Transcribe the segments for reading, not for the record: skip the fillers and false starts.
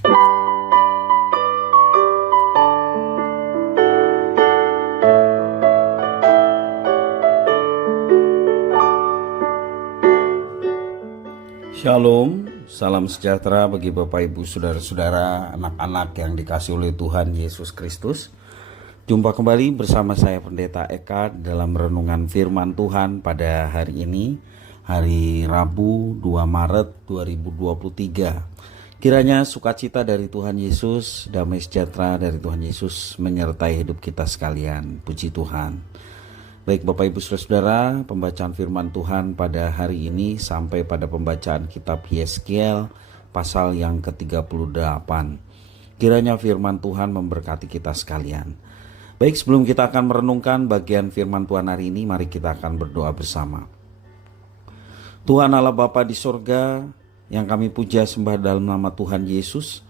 Shalom, salam sejahtera bagi Bapak Ibu Saudara-saudara, anak-anak yang dikasihi oleh Tuhan Yesus Kristus. Jumpa kembali bersama saya Pendeta Eka dalam renungan firman Tuhan pada hari ini, hari Rabu 2 Maret 2023. Kiranya sukacita dari Tuhan Yesus, damai sejahtera dari Tuhan Yesus menyertai hidup kita sekalian. Puji Tuhan. Baik Bapak Ibu Saudara, pembacaan firman Tuhan pada hari ini sampai pada pembacaan kitab Yeskiel pasal yang ke-38. Kiranya firman Tuhan memberkati kita sekalian. Baik, sebelum kita akan merenungkan bagian firman Tuhan hari ini, mari kita akan berdoa bersama. Tuhan Allah Bapa di sorga, yang kami puja sembah dalam nama Tuhan Yesus,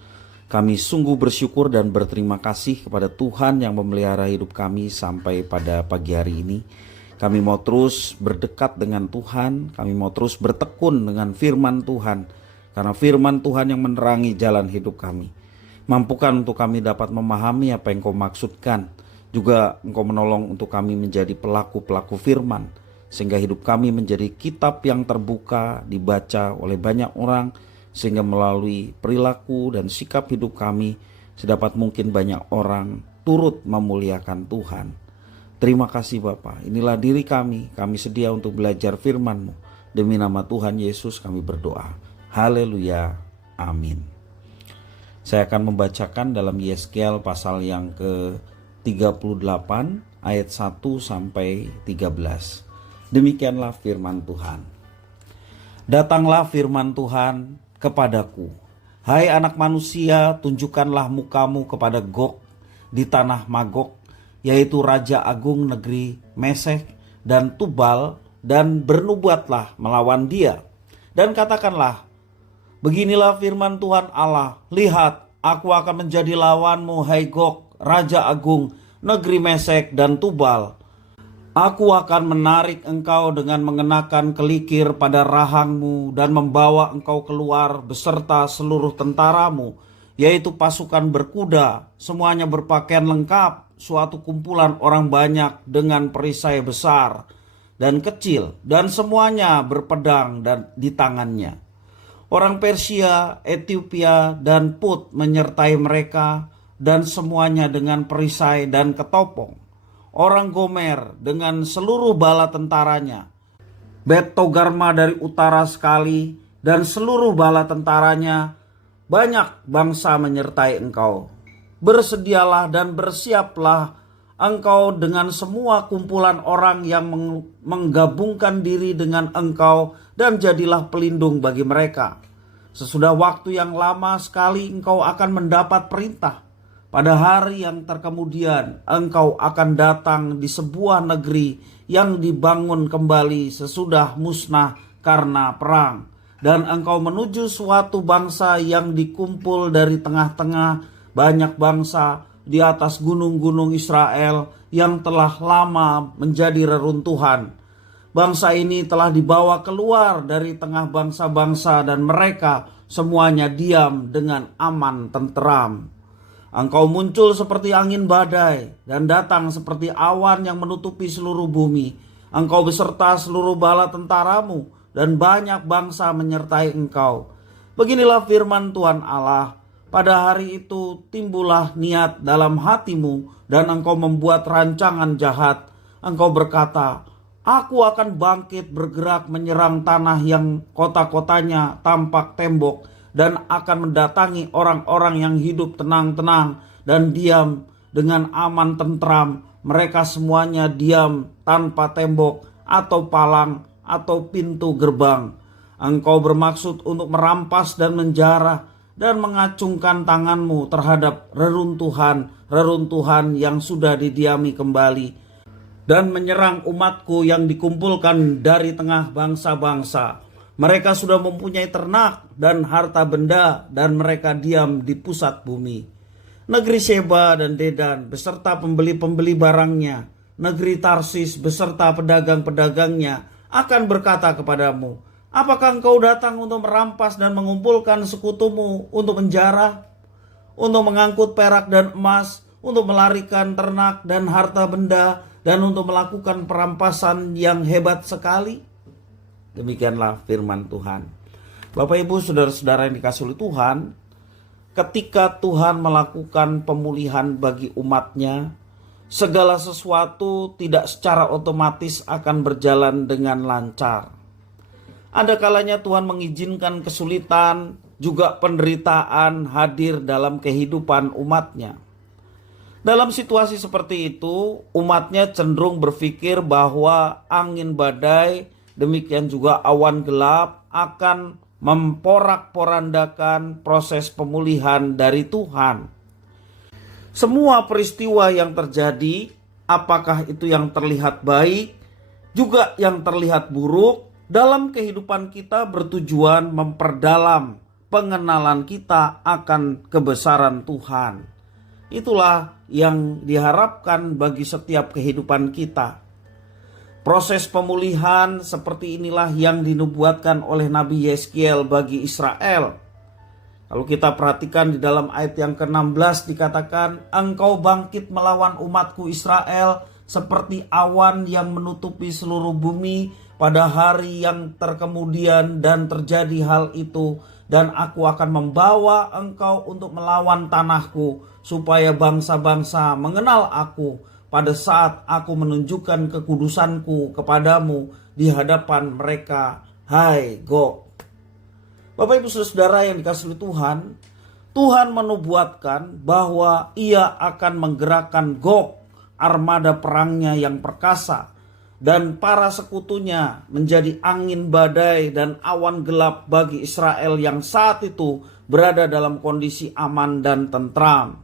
kami sungguh bersyukur dan berterima kasih kepada Tuhan yang memelihara hidup kami sampai pada pagi hari ini. Kami mau terus berdekat dengan Tuhan, kami mau terus bertekun dengan firman Tuhan, karena firman Tuhan yang menerangi jalan hidup kami. Mampukan untuk kami dapat memahami apa yang Kau maksudkan, juga Engkau menolong untuk kami menjadi pelaku-pelaku firman, sehingga hidup kami menjadi kitab yang terbuka, dibaca oleh banyak orang, sehingga melalui perilaku dan sikap hidup kami sedapat mungkin banyak orang turut memuliakan Tuhan. Terima kasih Bapa. Inilah diri kami sedia untuk belajar firman-Mu. Demi nama Tuhan Yesus kami berdoa. Haleluya. Amin. Saya akan membacakan dalam Yeskiel pasal yang ke-38 ayat 1 sampai 13. Demikianlah firman Tuhan. Datanglah firman Tuhan kepadaku, hai anak manusia, tunjukkanlah mukamu kepada Gog di tanah Magog, yaitu Raja Agung negeri Mesek dan Tubal, dan bernubuatlah melawan dia. Dan katakanlah, beginilah firman Tuhan Allah, lihat, aku akan menjadi lawanmu, hai Gog, Raja Agung negeri Mesek dan Tubal. Aku akan menarik engkau dengan mengenakan kelikir pada rahangmu dan membawa engkau keluar beserta seluruh tentaramu, yaitu pasukan berkuda, semuanya berpakaian lengkap, suatu kumpulan orang banyak dengan perisai besar dan kecil, dan semuanya berpedang dan di tangannya. Orang Persia, Etiopia, dan Put menyertai mereka, dan semuanya dengan perisai dan ketopong. Orang Gomer dengan seluruh bala tentaranya, Bet Togarma dari utara sekali dan seluruh bala tentaranya, banyak bangsa menyertai engkau. Bersedialah dan bersiaplah engkau dengan semua kumpulan orang yang menggabungkan diri dengan engkau, dan jadilah pelindung bagi mereka. Sesudah waktu yang lama sekali engkau akan mendapat perintah. Pada hari yang terkemudian engkau akan datang di sebuah negeri yang dibangun kembali sesudah musnah karena perang. Dan engkau menuju suatu bangsa yang dikumpul dari tengah-tengah banyak bangsa di atas gunung-gunung Israel yang telah lama menjadi reruntuhan. Bangsa ini telah dibawa keluar dari tengah bangsa-bangsa, dan mereka semuanya diam dengan aman tenteram. Engkau muncul seperti angin badai dan datang seperti awan yang menutupi seluruh bumi. Engkau beserta seluruh bala tentaramu, dan banyak bangsa menyertai engkau. Beginilah firman Tuhan Allah. Pada hari itu timbullah niat dalam hatimu, dan engkau membuat rancangan jahat. Engkau berkata, aku akan bangkit bergerak menyerang tanah yang kota-kotanya tampak tembok, dan akan mendatangi orang-orang yang hidup tenang-tenang dan diam dengan aman tentram. Mereka semuanya diam tanpa tembok atau palang atau pintu gerbang. Engkau bermaksud untuk merampas dan menjarah, dan mengacungkan tanganmu terhadap reruntuhan yang sudah didiami kembali, dan menyerang umatku yang dikumpulkan dari tengah bangsa-bangsa. Mereka sudah mempunyai ternak dan harta benda, dan mereka diam di pusat bumi. Negeri Sheba dan Dedan beserta pembeli-pembeli barangnya, negeri Tarsis beserta pedagang-pedagangnya akan berkata kepadamu, apakah engkau datang untuk merampas dan mengumpulkan sekutumu untuk menjarah? untuk mengangkut perak dan emas, untuk melarikan ternak dan harta benda, dan untuk melakukan perampasan yang hebat sekali. Demikianlah firman Tuhan. Bapak Ibu saudara-saudara yang dikasihi oleh Tuhan, ketika Tuhan melakukan pemulihan bagi umatnya, segala sesuatu tidak secara otomatis akan berjalan dengan lancar. Ada kalanya Tuhan mengizinkan kesulitan, juga penderitaan hadir dalam kehidupan umatnya. Dalam situasi seperti itu, umatnya cenderung berpikir bahwa angin badai, demikian juga awan gelap akan memporak-porandakan proses pemulihan dari Tuhan. Semua peristiwa yang terjadi, apakah itu yang terlihat baik, juga yang terlihat buruk, dalam kehidupan kita bertujuan memperdalam pengenalan kita akan kebesaran Tuhan. Itulah yang diharapkan bagi setiap kehidupan kita. Proses pemulihan seperti inilah yang dinubuatkan oleh Nabi Yeskiel bagi Israel. Kalau kita perhatikan di dalam ayat yang ke-16 dikatakan, "Engkau bangkit melawan umatku Israel seperti awan yang menutupi seluruh bumi pada hari yang terkemudian, dan terjadi hal itu. Dan aku akan membawa engkau untuk melawan tanahku, supaya bangsa-bangsa mengenal aku pada saat aku menunjukkan kekudusanku kepadamu di hadapan mereka, hai Gog." Bapak Ibu saudara yang dikasihi Tuhan, Tuhan menubuatkan bahwa Ia akan menggerakkan Gog, armada perangnya yang perkasa, dan para sekutunya menjadi angin badai dan awan gelap bagi Israel yang saat itu berada dalam kondisi aman dan tentram.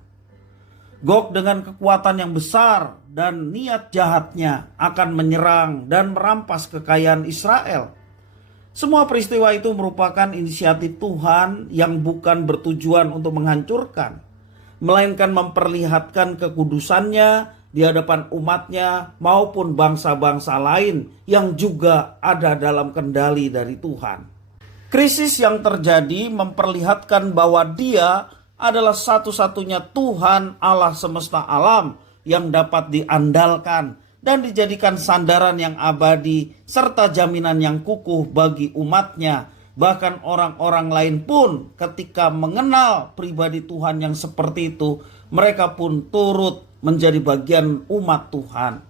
Gog dengan kekuatan yang besar dan niat jahatnya akan menyerang dan merampas kekayaan Israel. Semua peristiwa itu merupakan inisiatif Tuhan yang bukan bertujuan untuk menghancurkan, melainkan memperlihatkan kekudusannya di hadapan umatnya maupun bangsa-bangsa lain yang juga ada dalam kendali dari Tuhan. Krisis yang terjadi memperlihatkan bahwa Dia adalah satu-satunya Tuhan Allah semesta alam yang dapat diandalkan dan dijadikan sandaran yang abadi serta jaminan yang kukuh bagi umatnya. Bahkan orang-orang lain pun ketika mengenal pribadi Tuhan yang seperti itu, mereka pun turut menjadi bagian umat Tuhan.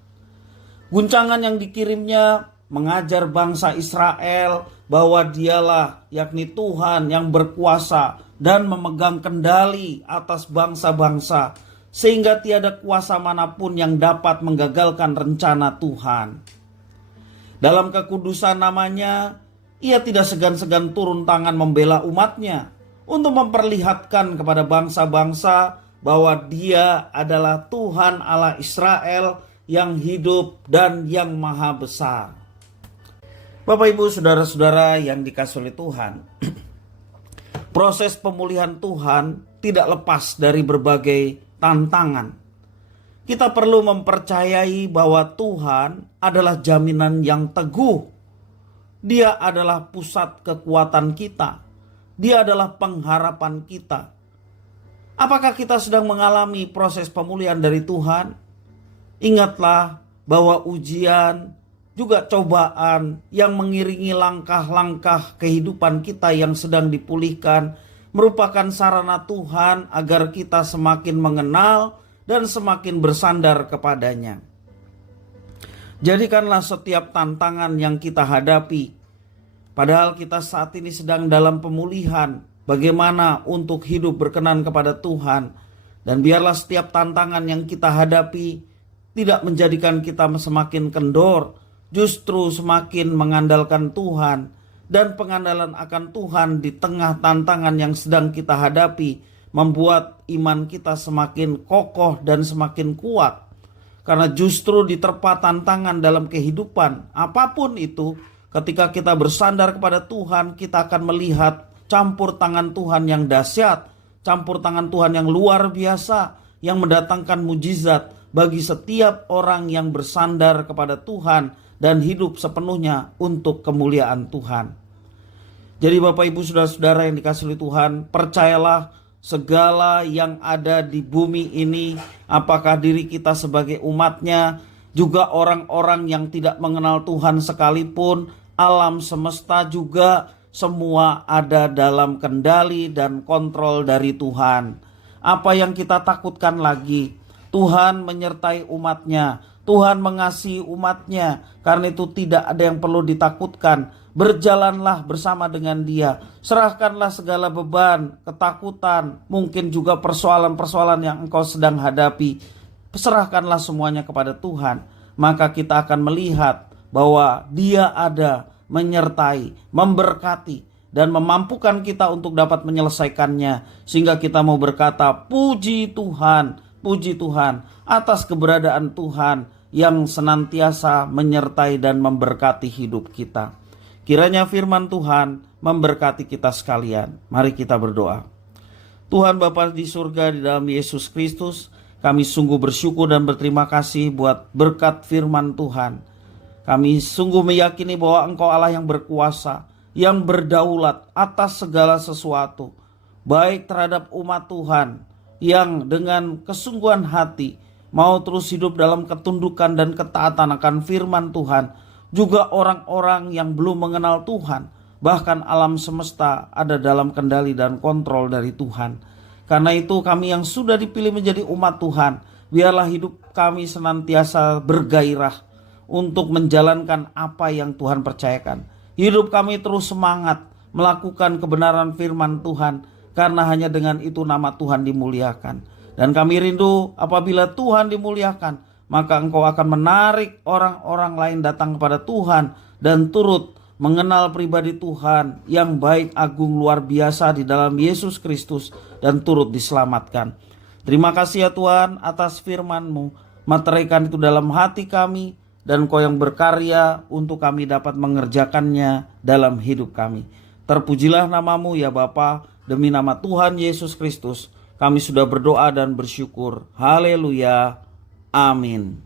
Guncangan yang dikirimnya mengajar bangsa Israel bahwa Dialah, yakni Tuhan, yang berkuasa dan memegang kendali atas bangsa-bangsa, sehingga tiada kuasa manapun yang dapat menggagalkan rencana Tuhan. Dalam kekudusan namanya, Ia tidak segan-segan turun tangan membela umatnya untuk memperlihatkan kepada bangsa-bangsa bahwa Dia adalah Tuhan Allah Israel yang hidup dan yang maha besar. Bapak Ibu saudara-saudara yang dikasihi oleh Tuhan, proses pemulihan Tuhan tidak lepas dari berbagai tantangan. Kita perlu mempercayai bahwa Tuhan adalah jaminan yang teguh. Dia adalah pusat kekuatan kita. Dia adalah pengharapan kita. Apakah kita sedang mengalami proses pemulihan dari Tuhan? Ingatlah bahwa ujian juga cobaan yang mengiringi langkah-langkah kehidupan kita yang sedang dipulihkan merupakan sarana Tuhan agar kita semakin mengenal dan semakin bersandar kepadanya. Jadikanlah setiap tantangan yang kita hadapi, padahal kita saat ini sedang dalam pemulihan, bagaimana untuk hidup berkenan kepada Tuhan. Dan biarlah setiap tantangan yang kita hadapi tidak menjadikan kita semakin kendor, justru semakin mengandalkan Tuhan. Dan pengandalan akan Tuhan di tengah tantangan yang sedang kita hadapi membuat iman kita semakin kokoh dan semakin kuat. Karena justru diterpa tantangan dalam kehidupan apapun itu, ketika kita bersandar kepada Tuhan, kita akan melihat campur tangan Tuhan yang dahsyat, campur tangan Tuhan yang luar biasa, yang mendatangkan mujizat bagi setiap orang yang bersandar kepada Tuhan dan hidup sepenuhnya untuk kemuliaan Tuhan. Jadi Bapak Ibu saudara-saudara yang dikasihi Tuhan, percayalah segala yang ada di bumi ini, apakah diri kita sebagai umatnya, juga orang-orang yang tidak mengenal Tuhan sekalipun, alam semesta juga semua ada dalam kendali dan kontrol dari Tuhan. Apa yang kita takutkan lagi? Tuhan menyertai umatnya, Tuhan mengasihi umatnya, karena itu tidak ada yang perlu ditakutkan. Berjalanlah bersama dengan Dia, serahkanlah segala beban, ketakutan, mungkin juga persoalan-persoalan yang engkau sedang hadapi. Serahkanlah semuanya kepada Tuhan, maka kita akan melihat bahwa Dia ada, menyertai, memberkati, dan memampukan kita untuk dapat menyelesaikannya, sehingga kita mau berkata, puji Tuhan atas keberadaan Tuhan yang senantiasa menyertai dan memberkati hidup kita. Kiranya firman Tuhan memberkati kita sekalian. Mari kita berdoa. Tuhan Bapa di surga, di dalam Yesus Kristus, kami sungguh bersyukur dan berterima kasih buat berkat firman Tuhan. Kami sungguh meyakini bahwa Engkau Allah yang berkuasa, yang berdaulat atas segala sesuatu, baik terhadap umat Tuhan yang dengan kesungguhan hati mau terus hidup dalam ketundukan dan ketaatan akan firman Tuhan, juga orang-orang yang belum mengenal Tuhan, bahkan alam semesta ada dalam kendali dan kontrol dari Tuhan. Karena itu kami yang sudah dipilih menjadi umat Tuhan, biarlah hidup kami senantiasa bergairah untuk menjalankan apa yang Tuhan percayakan. Hidup kami terus semangat melakukan kebenaran firman Tuhan, karena hanya dengan itu nama Tuhan dimuliakan. Dan kami rindu apabila Tuhan dimuliakan, maka Engkau akan menarik orang-orang lain datang kepada Tuhan dan turut mengenal pribadi Tuhan yang baik, agung, luar biasa di dalam Yesus Kristus, dan turut diselamatkan. Terima kasih ya Tuhan atas firman-Mu. Materaikan itu dalam hati kami, dan Engkau yang berkarya untuk kami dapat mengerjakannya dalam hidup kami. Terpujilah nama-Mu ya Bapa, demi nama Tuhan Yesus Kristus kami sudah berdoa dan bersyukur. Haleluya. Amin.